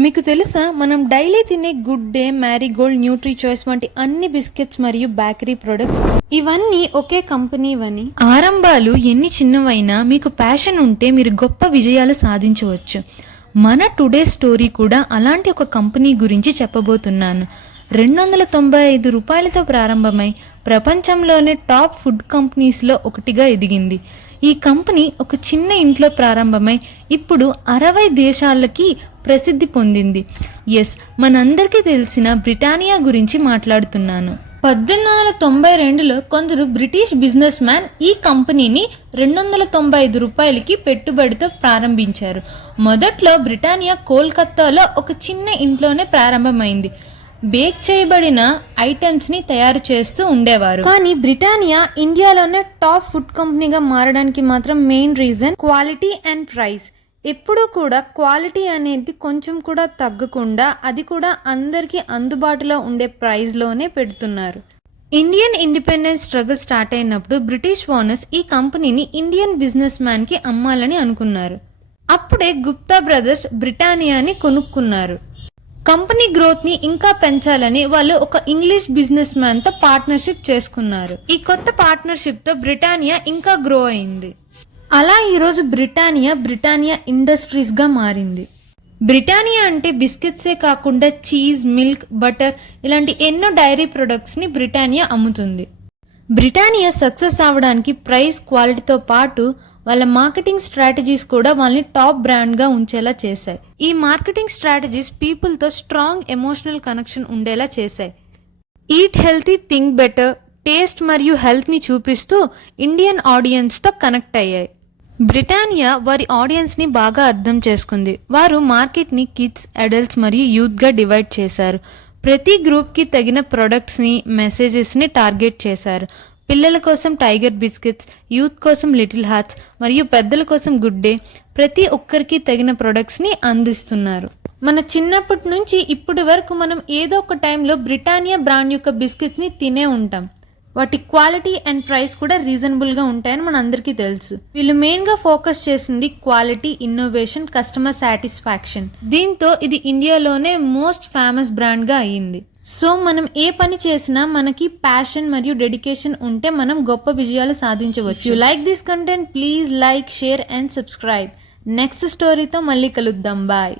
మీకు తెలుసా మనం డైలీ తినే good day marigold nutri choice వంటి అన్ని బిస్కెట్స్ మరియు బేకరీ ప్రొడక్ట్స్ ఇవన్నీ ఒకే కంపెనీవని ఆరంభాలు ఎన్ని చిన్నవైనా మీకు ప్యాషన్ ఉంటే మీరు గొప్ప విజయాలు సాధించవచ్చు. మన టుడే స్టోరీ కూడా అలాంటి ఒక కంపెనీ గురించి చెప్పబోతున్నాను. రెండు వందల తొంభై ఐదు రూపాయలతో ప్రారంభమై ప్రపంచంలోనే టాప్ ఫుడ్ కంపెనీస్లో ఒకటిగా ఎదిగింది. ఈ కంపెనీ ఒక చిన్న ఇంట్లో ప్రారంభమై ఇప్పుడు అరవై దేశాలకి ప్రసిద్ధి పొందింది. ఎస్ మనందరికీ తెలిసిన బ్రిటానియా గురించి మాట్లాడుతున్నాను. పద్దెనిమిది వందల తొంభై రెండులో కొందరు బ్రిటిష్ బిజినెస్ మ్యాన్ ఈ కంపెనీని రెండు వందల తొంభై ఐదు రూపాయలకి పెట్టుబడితో ప్రారంభించారు. మొదట్లో బ్రిటానియా కోల్కత్తాలో ఒక చిన్న ఇంట్లోనే ప్రారంభమైంది. బేక్ చేయబడిన ఐటమ్స్ని తయారు చేస్తూ ఉండేవారు. కానీ బ్రిటానియా ఇండియాలోనే టాప్ ఫుడ్ కంపెనీగా మారడానికి మాత్రం main reason quality and price. ఎప్పుడూ కూడా క్వాలిటీ అనేది కొంచెం కూడా తగ్గకుండా అది కూడా అందరికీ అందుబాటులో ఉండే ప్రైస్లోనే పెడుతున్నారు. ఇండియన్ ఇండిపెండెన్స్ స్ట్రగుల్ స్టార్ట్ అయినప్పుడు బ్రిటిష్ ఓనర్స్ ఈ కంపెనీని ఇండియన్ బిజినెస్ మ్యాన్కి అమ్మాలని అనుకున్నారు. అప్పుడే గుప్తా బ్రదర్స్ బ్రిటానియాని కొనుక్కున్నారు. కంపెనీ గ్రోత్ని ఇంకా పెంచాలని వాళ్ళు ఒక ఇంగ్లీష్ బిజినెస్ మ్యాన్తో పార్ట్నర్షిప్ చేసుకున్నారు. ఈ కొత్త పార్ట్నర్షిప్తో బ్రిటానియా ఇంకా గ్రో అయింది. అలా ఈరోజు బ్రిటానియా బ్రిటానియా ఇండస్ట్రీస్గా మారింది. బ్రిటానియా అంటే బిస్కెట్సే కాకుండా చీజ్ మిల్క్ బటర్ ఇలాంటి ఎన్నో డైరీ ప్రొడక్ట్స్ని బ్రిటానియా అమ్ముతుంది. బ్రిటానియా సక్సెస్ అవడానికి ప్రైస్ క్వాలిటీతో పాటు వాళ్ళ మార్కెటింగ్ స్ట్రాటజీస్ కూడా వాళ్ళని టాప్ బ్రాండ్గా ఉంచేలా చేశాయి. ఈ మార్కెటింగ్ స్ట్రాటజీస్ పీపుల్తో స్ట్రాంగ్ ఎమోషనల్ కనెక్షన్ ఉండేలా చేశాయి. Eat healthy think better taste మరియు హెల్త్ని చూపిస్తూ ఇండియన్ ఆడియన్స్తో కనెక్ట్ అయ్యాయి. బ్రిటానియా వారి ఆడియన్స్ని బాగా అర్థం చేసుకుంది. వారు మార్కెట్ని కిడ్స్ అడల్ట్స్ మరియు యూత్గా డివైడ్ చేశారు. ప్రతి గ్రూప్కి తగిన ప్రొడక్ట్స్ని మెసేజెస్ని టార్గెట్ చేశారు. పిల్లల కోసం టైగర్ బిస్కెట్స్ యూత్ కోసం లిటిల్ హార్ట్స్ మరియు పెద్దల కోసం గుడ్ డే ప్రతి ఒక్కరికి తగిన ప్రొడక్ట్స్ని అందిస్తున్నారు. మన చిన్నప్పటి నుంచి ఇప్పటి వరకు మనం ఏదో ఒక టైంలో బ్రిటానియా బ్రాండ్ యొక్క బిస్కెట్స్ని తినే ఉంటాం. వాటి క్వాలిటీ అండ్ ప్రైస్ కూడా రీజనబుల్గా ఉంటాయని మన అందరికీ తెలుసు. వీళ్ళు మెయిన్గా ఫోకస్ చేసింది క్వాలిటీ ఇన్నోవేషన్ కస్టమర్ సాటిస్ఫాక్షన్. దీంతో ఇది ఇండియాలోనే మోస్ట్ ఫేమస్ బ్రాండ్గా అయ్యింది సో మనం ఏ పని చేసినా మనకి ప్యాషన్ మరియు డెడికేషన్ ఉంటే మనం గొప్ప విజయాలు సాధించవచ్చు. You like this content please like share and subscribe next స్టోరీతో మళ్ళీ కలుద్దాం. బాయ్